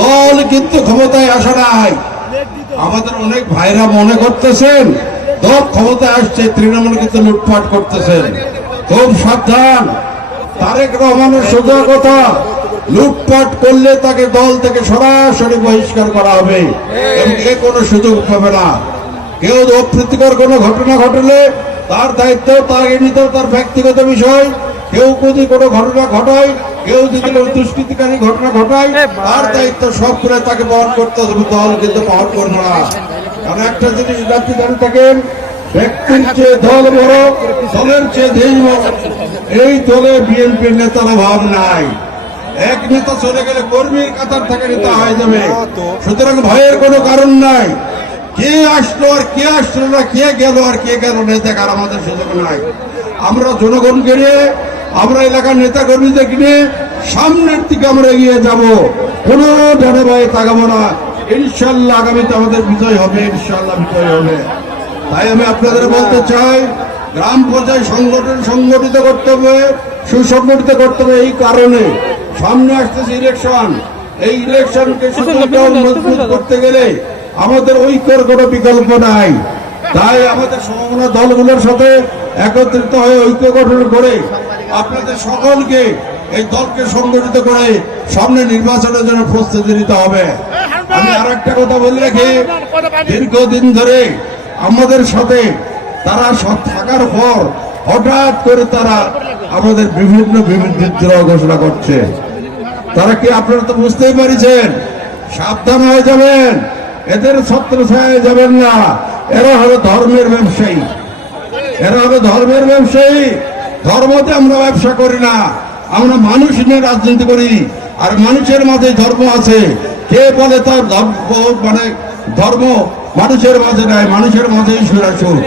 দল কিন্তু ক্ষমতায় আসা নাই। আমাদের অনেক ভাইরা মনে করতেছেন দল ক্ষমতায় আসছে, তৃণমূল কিন্তু লুটপাট করতেছেন। খুব সাবধান, তারেক রহমানের সোজা কথা, লুটপাট করলে তাকে দল থেকে সরাসরি বহিষ্কার করা হবে এবং এ কোনো সুযোগ পাবে না। কেউ অপ্রীতিকর কোনো ঘটনা ঘটলে তার দায়িত্ব তাকে নিতে, তার ব্যক্তিগত বিষয়। কেউ যদি কোনো ঘটনা ঘটায়, কেউ যদি কোনো দুষ্কৃতিকারী ঘটনা ঘটায়, তার দায়িত্ব সব করে তাকে বহন করতে হবে, দল কিন্তু বহন করবে না। কারণ একটা জিনিস জাতি জানি থাকেন, ব্যক্তির চেয়ে দল বড়, দলের চেয়ে দেশ বড়। এই দলে বিএনপির নেতার অভাব নাই। এক নেতা চলে গেলে কর্মীর কাতার থেকে নেতা হয়ে যাবে, সুতরাং ভয়ের কোনো কারণ নাই। কে আসলো আর কে আসলো না, কে গেল আর কে গেল না, দেখার আমাদের সুযোগ নাই। আমরা জনগণকে নিয়ে, আমরা এলাকার নেতা কর্মীদেরকে নিয়ে সামনের দিকে আমরা এগিয়ে যাব, কোনো ডানে ভয়ে তাকাবো না। ইনশাল্লাহ আগামীতে আমাদের বিজয় হবে, ইনশাল্লাহ বিজয় হবে। তাই আমি আপনাদের বলতে চাই, গ্রাম পর্যায়ে সংগঠিত করতে হবে, সুসংগঠিত করতে হবে। এই কারণে সামনে আসতেছে ইলেকশন, এই ইলেকশনকে মজবুত করতে গেলে আমাদের ঐক্যের কোনো বিকল্প নাই। তাই আমাদের সমমনা দলগুলোর সাথে একত্রিত হয়ে ঐক্য গঠন করে আপনাদের সকলকে এই দলকে সংগঠিত করে সামনে নির্বাচনের জন্য প্রস্তুতি নিতে হবে। আমি আর একটা কথা বলে রাখি, দীর্ঘদিন ধরে আমাদের সাথে তারা সব থাকার পর হঠাৎ করে তারা আমাদের বিভিন্ন বিদ্রোহ ঘোষণা করছে। তারা কি, আপনারা তো বুঝতেই পারছেন, সাবধান হয়ে যাবেন, এদের ছত্রছায়ায় যাবেন না। এরা হলো ধর্মের ব্যবসায়ী, এরা হলো ধর্মের ব্যবসায়ী। ধর্মতে আমরা ব্যবসা করি না, আমরা মানুষ নিয়ে রাজনীতি করি। আর মানুষের মাঝে ধর্ম আছে। কে বলে তার মানে ধর্ম মানুষের মাঝে নাই, মানুষের মাঝেই সুরাসুর।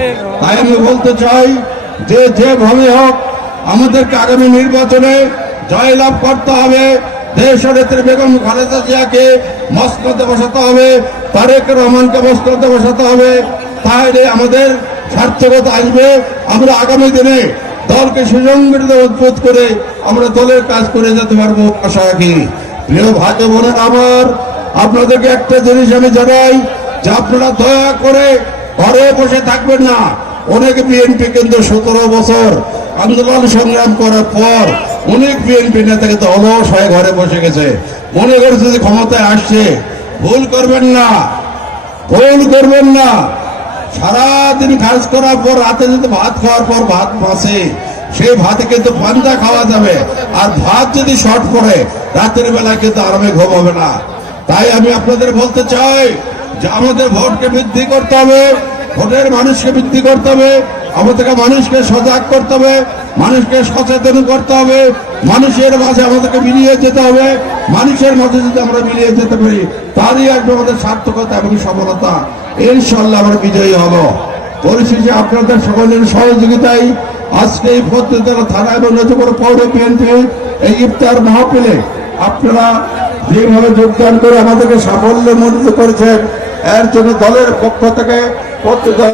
তাই আমি বলতে চাই যে যেভাবে হোক আমাদেরকে আগামী নির্বাচনে জয়লাভ করতে হবে। দেশনেত্রী বেগম খালেদা জিয়াকে মসনদে বসাতে হবে, তারেক রহমানকে মসনদে বসাতে হবে। তাহলে আমাদের সার্থকতা আসবে। আমরা আগামী দিনে দলকে সুসংগঠিত মজবুত করে আমরা দলের কাজ করে যেতে পারবো, আশা রাখি। প্রিয় ভাই বোনেরা আমার, আপনাদেরকে একটা জিনিস আমি জানাই যে আপনারা দয়া করে ঘরে বসে থাকবেন না। অনেক বিএনপি কিন্তু 17 বছর আন্দোলন সংগ্রাম করার পর অনেক বিএনপি নেতা কিন্তু অলস হয়ে ঘরে বসে গেছে, মনে করছে যে ক্ষমতায় আসছে। ভুল করবেন না, ভুল করবেন না। সারাদিন কাজ করার পর রাতে যদি ভাত খাওয়ার পর ভাত বাঁচে, সেই ভাতে কিন্তু পান্তা খাওয়া যাবে। আর ভাত যদি শর্ট পড়ে রাতের বেলায় কিন্তু আরামে ঘুম হবে না। তাই আমি আপনাদের বলতে চাই যে আমাদের ভোটকে বৃদ্ধি করতে হবে, ভোটের মানুষকে বৃদ্ধি করতে হবে, আমাদেরকে মানুষকে সজাগ করতে হবে, মানুষকে সচেতন করতে হবে, মানুষের মাঝে আমাদেরকে মিলিয়ে যেতে হবে। মানুষের মাঝে যদি আমরা মিলিয়ে যেতে পারি, তারই আসবে আমাদের সার্থকতা এবং সফলতা। ইনশাল্লাহ আমরা বিজয়ী হব। পরিশেষে আপনাদের সকলের সহযোগিতায় আজকে এই পত্রিকা থানা এবং নজরপুর পৌর বিএনপি এই ইফতার মাহফিলে আপনারা যেভাবে যোগদান করে আমাদেরকে সাফল্য মণ্ডিত করেছেন, এর জন্য দলের পক্ষ থেকে পত্রিকা